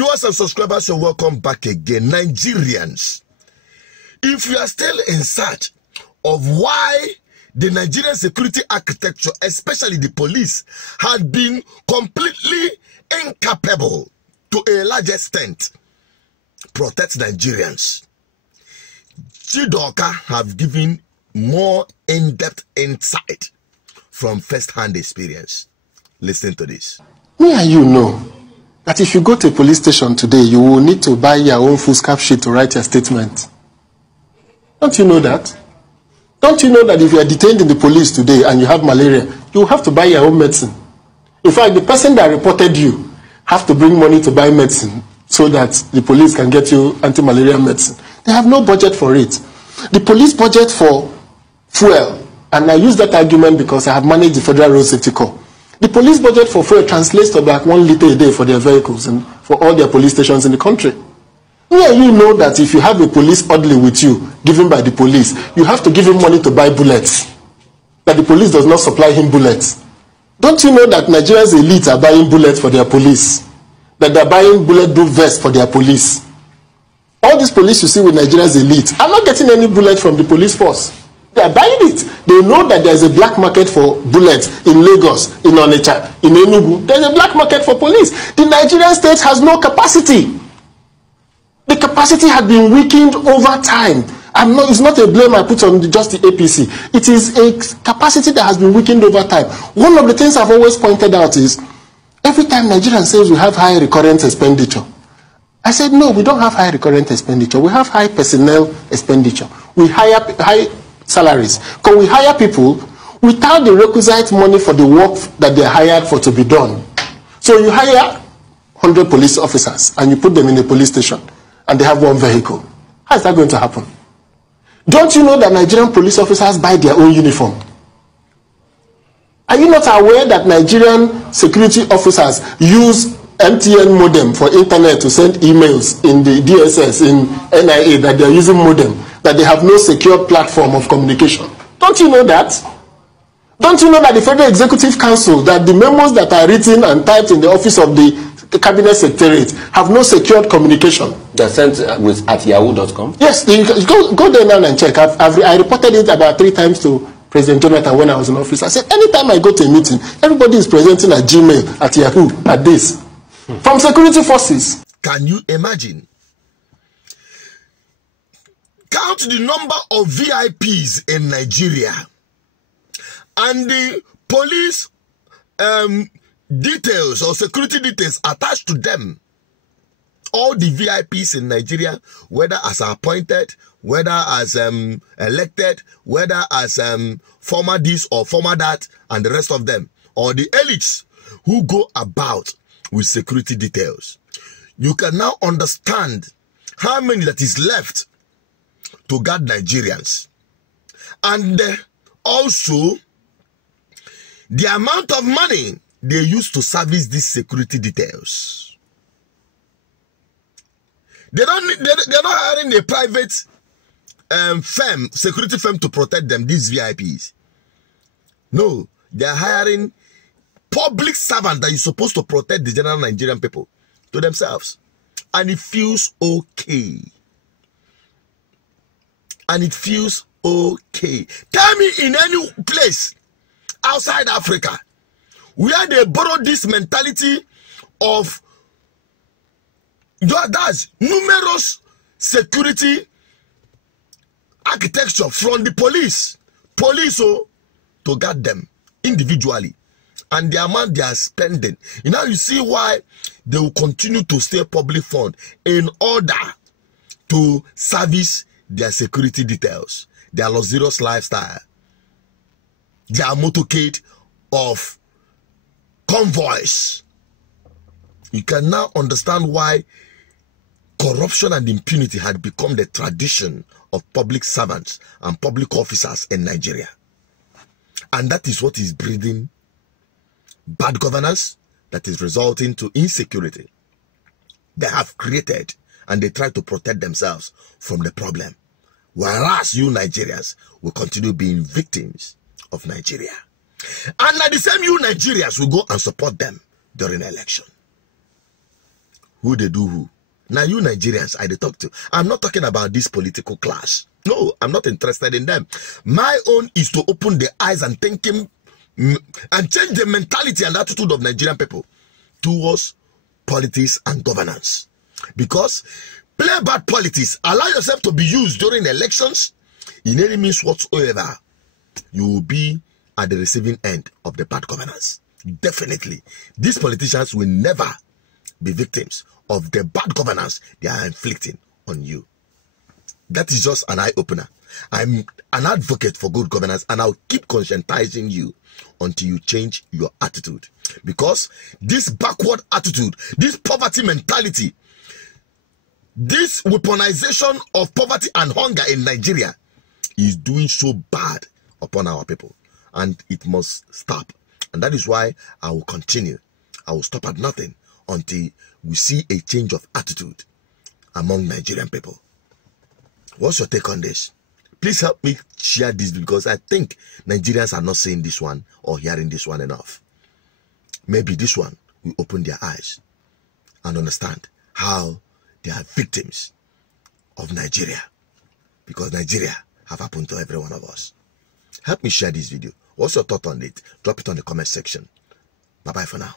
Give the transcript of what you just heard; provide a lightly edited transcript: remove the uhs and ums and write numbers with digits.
Viewers and subscribers, you're welcome back again. Nigerians, if you are still in search of why the Nigerian security architecture, especially the police, had been completely incapable to a large extent protect Nigerians, Chidoka have given more in-depth insight from first-hand experience. Listen to this. Me and you know that if you go to a police station today, you will need to buy your own foolscap sheet to write your statement. Don't you know that? Don't you know that if you are detained in the police today and you have malaria, you will have to buy your own medicine? In fact, the person that reported you have to bring money to buy medicine so that the police can get you anti-malaria medicine. They have no budget for it. The police budget for fuel, and I use that argument because I have managed the Federal Road Safety Corps. The police budget for fuel translates to about 1 liter a day for their vehicles and for all their police stations in the country. Yeah, you know that if you have a police orderly with you, given by the police, you have to give him money to buy bullets. That the police does not supply him bullets. Don't you know that Nigeria's elite are buying bullets for their police? That they're buying bulletproof vests for their police? All these police you see with Nigeria's elite are not getting any bullet from the police force. They are buying it. They know that there's a black market for bullets in Lagos, in Onitsha, in Enugu. There's a black market for police. The Nigerian state has no capacity. The capacity had been weakened over time. It's not a blame I put on just the APC. It is a capacity that has been weakened over time. One of the things I've always pointed out is, every time Nigerian says we have high recurrent expenditure, I said, no, we don't have high recurrent expenditure. We have high personnel expenditure. We hire high salaries. Because we hire people without the requisite money for the work that they're hired for to be done. So you hire 100 police officers and you put them in a police station and they have one vehicle. How is that going to happen? Don't you know that Nigerian police officers buy their own uniform? Are you not aware that Nigerian security officers use MTN modem for internet to send emails in the DSS, in NIA, that they're using modem, that they have no secure platform of communication? Don't you know that? Don't you know that the Federal Executive Council, that the memos that are written and typed in the office of the Cabinet Secretariat have no secured communication? They're sent at yahoo.com? Yes, go there now and check. I reported it about 3 times to President Jonathan when I was in office. I said, anytime I go to a meeting, everybody is presenting at Gmail, at Yahoo, at this. From security forces. Can you imagine? Count the number of VIPs in Nigeria and the police details or security details attached to them. All the VIPs in Nigeria, whether as appointed, whether as elected, whether as former this or former that, and the rest of them, or the elites who go about with security details. You can now understand how many that is left to guard Nigerians. And also the amount of money they use to service these security details. They're not hiring a private firm, security firm, to protect them, these VIPs. No, they're hiring public servants that is supposed to protect the general Nigerian people to themselves. And it feels okay. And it feels okay. Tell me in any place outside Africa where they borrow this mentality of that's numerous security architecture from the police to guard them individually, and the amount they are spending. You know, you see why they will continue to stay public fund in order to service their security details, their luxurious lifestyle, their motorcade of convoys. You can now understand why corruption and impunity had become the tradition of public servants and public officers in Nigeria. And that is what is breeding bad governance, that is resulting to insecurity. They have created and they try to protect themselves from the problem. Whereas you Nigerians will continue being victims of Nigeria. And at the same, you Nigerians will go and support them during the election. who they do who. Now you Nigerians I dey talk to. I'm not talking about this political clash. No, I'm not interested in them. My own is to open the eyes and thinking and change the mentality and attitude of Nigerian people towards politics and governance. Because play bad politics, allow yourself to be used during elections in any means whatsoever, you will be at the receiving end of the bad governance. Definitely. These politicians will never be victims of the bad governance they are inflicting on you. That is just an eye-opener. I'm an advocate for good governance, and I'll keep conscientizing you until you change your attitude. Because this backward attitude, this poverty mentality, this weaponization of poverty and hunger in Nigeria is doing so bad upon our people, and it must stop. And that is why I will continue. I will stop at nothing until we see a change of attitude among Nigerian people. What's your take on this? Please help me share this, because I think Nigerians are not seeing this one or hearing this one enough. Maybe this one will open their eyes and understand how they are victims of Nigeria, because Nigeria have happened to every one of us. Help me share this video. What's your thought on it? Drop it on the comment section. Bye-bye for now.